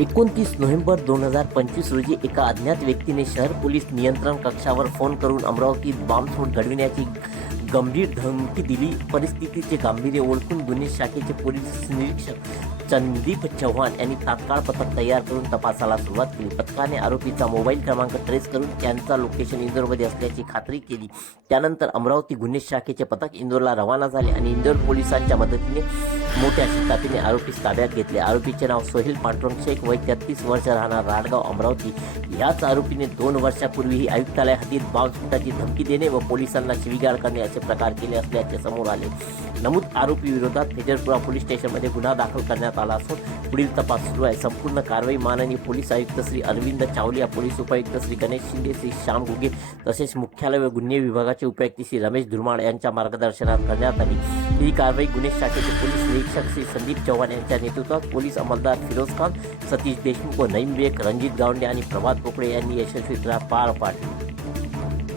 एकोणतीस नोव्हेंबर दोन हजार पंचवीस रोजी एका अज्ञात व्यक्तीने शहर पोलीस नियंत्रण कक्षावर फोन करून अमरावतीत बॉम्बस्फोट घडविण्याची गंभीर धमकी दिली. परिस्थितीचे गांभीर्य ओळखून गुन्हे शाखेचे पोलीस निरीक्षक चंदीप चव्हाण यांनी तात्काळ पथक तयार करून तपासाला सुरुवात केली. पथकाने आरोपीचा मोबाईल क्रमांक ट्रेस करून त्यांचा लोकेशन इंदोरमध्ये असल्याची खात्री केली. त्यानंतर अमरावती गुन्हे शाखेचे पथक इंदोरला रवाना झाले आणि इंदोर पोलिसांच्या मदतीने मोठ्या शिस्तातीने आरोपीस ताब्यात घेतले. आरोपीचे नाव सोहेल पांडुरंग शेख. वय तेहतीस वर्ष राहणार राडगाव अमरावती. याच आरोपीने दोन वर्षापूर्वीही आयुक्तालय हद्दीत बॉम्बस्फोटाची धमकी देणे व पोलिसांना शिवीगाळ करणे असे प्रकार केले असल्याचे समोर आले. नमूद आरोपी विरोधात फेजरपुरा पोलीस स्टेशनमध्ये गुन्हा दाखल करण्यात आला असून पुढील तपास सुरू आहे. संपूर्ण कारवाई माननीय पोलीस आयुक्त श्री अरविंद चावलिया पोलीस उपायुक्त श्री गणेश शिंदे श्री श्याम गुगे तसेच मुख्यालय व गुन्हे विभागाचे उपायुक्त श्री रमेश धुरमाळ यांच्या मार्गदर्शनात करण्यात आली. ही कारवाई गुन्हे शाखेचे पोलीस निरीक्षक श्री संदीप चव्हाण यांच्या नेतृत्वात पोलीस अंमलदार फिरोज खान सतीश देशमुख व नईम बेग रणजित गावंडे आणि प्रभात पोकळे यांनी यशस्वीरित्या पार पाडली.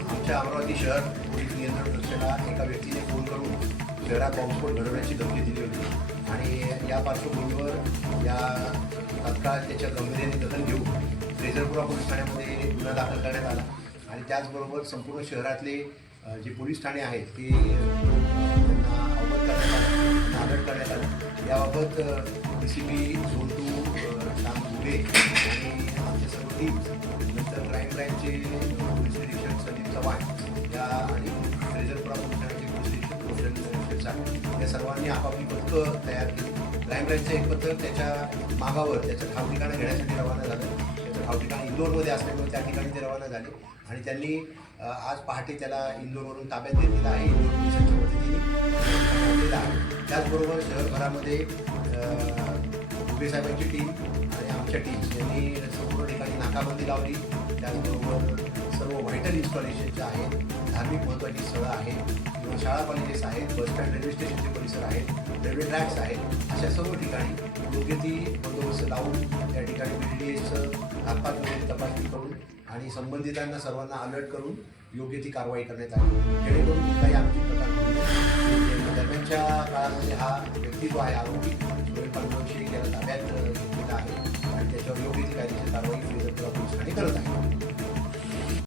आमच्या अमरावती शहर पोलीस नियंत्रण कक्षाला एका व्यक्तीने फोन करून शहरात बॉम्बस्फोट घडवण्याची धमकी दिली होती. आणि या पार्श्वभूमीवर या तत्काळ त्याच्या गंभीर्याने दखल घेऊन रेजरपुरा पोलीस ठाण्यामध्ये गुन्हा दाखल करण्यात आला. आणि त्याचबरोबर संपूर्ण शहरातले जे पोलीस ठाणे आहेत ते त्यांना अवगत करण्यात D C P zone two Shyam Dube आणि आमचे सर्व टीम नंतर क्राईम ब्रँचचे पोलीस निरीक्षक संदीप चव्हाण या आणि पोलीस निरीक्षक या सर्वांनी आपापली पथकं तयार केली. क्राईम ब्रँचचं एक पथक त्याच्या मागावर त्याचं ठाव ठिकाणं घेण्यासाठी रवाना झालं. त्याचं ठाव ठिकाण इंदोरमध्ये असल्यामुळे त्या ठिकाणी ते रवाना झाले. आणि त्यांनी आज पहाटे त्याला इंदोरवरून ताब्यात घेतलेला आहे. इंदोर पोलिसांच्या मदतीने आहे त्याचबरोबर शहरभरामध्ये दुबे साहेबांची टीम आणि आमच्या टीम यांनी संपूर्ण ठिकाणी नाकाबंदी लावली. त्याचबरोबर सर्व व्हायटल इन्स्टॉलेशन जे आहेत धार्मिक महत्त्वाची स्थळं आहेत किंवा शाळा कॉलेजेस आहेत बस स्टँड रेल्वे स्टेशनचे परिसर आहेत रेल्वे ट्रॅक्स आहेत अशा सर्व ठिकाणी योग्य ती बंदोबस्त लावून त्या ठिकाणी बी डी एसचं हातपात वगैरे तपासणी करून आणि संबंधितांना सर्वांना अलर्ट करून योग्य ती कारवाई करण्यात आली. जेणेकरून काही आर्थिक प्रकार दरम्यानच्या काळामध्ये हा व्यक्ती जो आहे आरोपी याला ताब्यात घेतलेला आहे. आणि त्याच्यावर योग्य ती कायदेशीर कारवाई फेजरपुरा पोलीस ठाणे करत आहे.